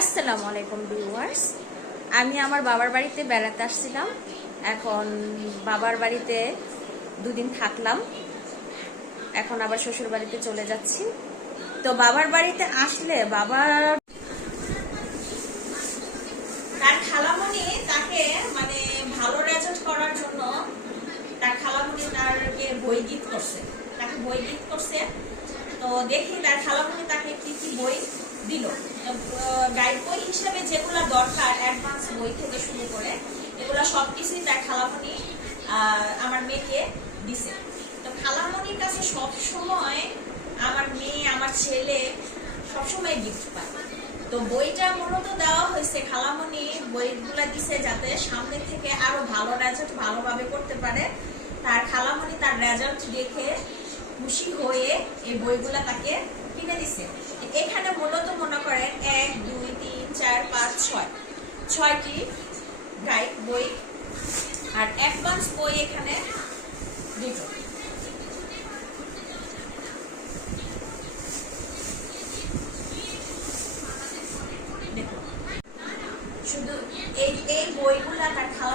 আসসালামু আলাইকুম ভিউয়ার্স। আমি আমার বাবার বাড়িতে বেড়াতে আসছিলাম। এখন বাবার বাড়িতে দুদিন থাকলাম, এখন আবার শ্বশুর বাড়িতে চলে যাচ্ছি। তো বাবার বাড়িতে আসলে তার খালামণি তাকে মানে ভালো রেজাল্ট করার জন্য তার খালামণি তাকে বই গিফট করছে। তো দেখি তার খালামণি তাকে কি কি বই দিল। গাইড বই হিসেবে যেগুলো দরকার, অ্যাডভান্স বই থেকে শুরু করে এগুলো সবকিছুই তার খালামণি আমার মেয়েকে দিছে। তো খালামণির কাছে সব সময় আমার মেয়ে, আমার ছেলে সবসময় গিফট পায়। তো বইটা মূলত দেওয়া হয়েছে, খালামণি বইগুলা দিছে যাতে সামনে থেকে আরো ভালো রেজাল্ট ভালোভাবে করতে পারে। তার খালামণি তার রেজাল্ট দেখে খুশি হয়ে এই বইগুলা তাকে কিনে দিছে। এখানে মূলত মনে করেন 1 2 3 4 5 6 6টি গাইড বই আর অ্যাডভান্স বই এখানে দুটো। দেখুন, শুধু এই বইগুলা তার খালা